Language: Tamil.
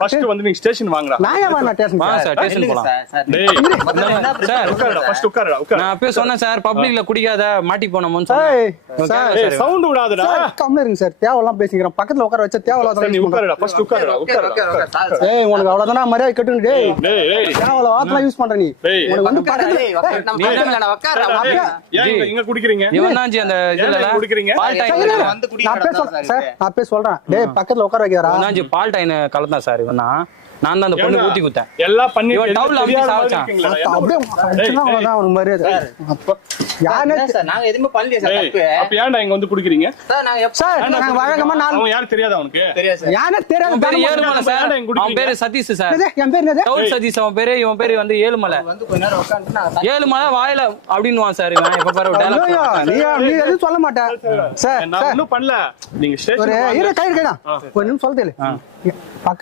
ஃபர்ஸ்ட் வந்து நீங்க ஸ்டேஷன் வாங்கடா. நான் ஏன் வரணும் ஸ்டேஷன்? வாங்க சார் ஸ்டேஷன் போலாம். சார் உட்காருடா, ஃபர்ஸ்ட் உட்காருடா, உட்காரு. நான் அப்பவே சொன்னேன் சார் பப்ளிக்ல குடிக்காத மாட்டி போனோம்னு சொன்னேன். ஏய் சவுண்ட் விடாதடா. கம்மியா இருங்க சார், தேவலாம் பேசிக்கிறேன். பக்கத்துல உட்கார வச்சா தேவலாம். நீ உட்காருடா, ஃபர்ஸ்ட் உட்காருடா, உட்காருடா. ஏய் உனக்கு அவ்வளவுதானா மரியாதை கட்டுங்க. டேய் டேய் தேவலாம் வார்த்தை யூஸ் பண்ற நீ. உனக்கு வந்து பக்கத்துல நீ என்ன உட்கார்றா ஏன் இங்க குடிக்கிறீங்க? இவன் தான் ஜி அந்த இதுல குடிக்கிறீங்க? பால் டைன் நான் பேச சொல்றேன். டேய் பக்கத்துல உட்கார வைக்கிறா. நான் ஜி பால் டைன் கலந்தா சார் இவன் தான். நான் தான் அந்த பொண்ணு ஊத்தி குத்தேன். எல்லாம் பண்ணி இவன் டவுல் அமுக்கி சாவச்சான். அப்படியே அவ்வளவுதான் உனக்கு மரியாதை. யானே சார் நாங்க எதுமே பண்ணலையே சார். தப்பு. அப்ப ஏன்டா இங்க வந்து குடிக்கிறீங்க? சார் நாங்க சார் நான் வழக்கமா நான் அவன் யாரு தெரியாதா உனக்கு? தெரியாது சார். யானே தெரியாது. அவன் பேரு ஏழுமலை சார். அவன் பேரு சதீஷ் சார். என் பேர் என்னது? டவுல் சதீஷ் அவன் பேரு. இவன் பேரு வந்து ஏழுமலை. வந்து கொஞ்ச நேரம் உட்கார்ந்து நான் ஏழுமலை வாயில அப்படின்னுவான் சார் இவன். எப்ப பாரு டயலாக் ஐயோ, நீ எதுவும் சொல்ல மாட்டே சார். நான் ஒண்ணும் பண்ணல. நீங்க ஒரு ஸ்டேஷன் இரு கைடா ஒரு நிமிஷம் சொல்ல தெரியல.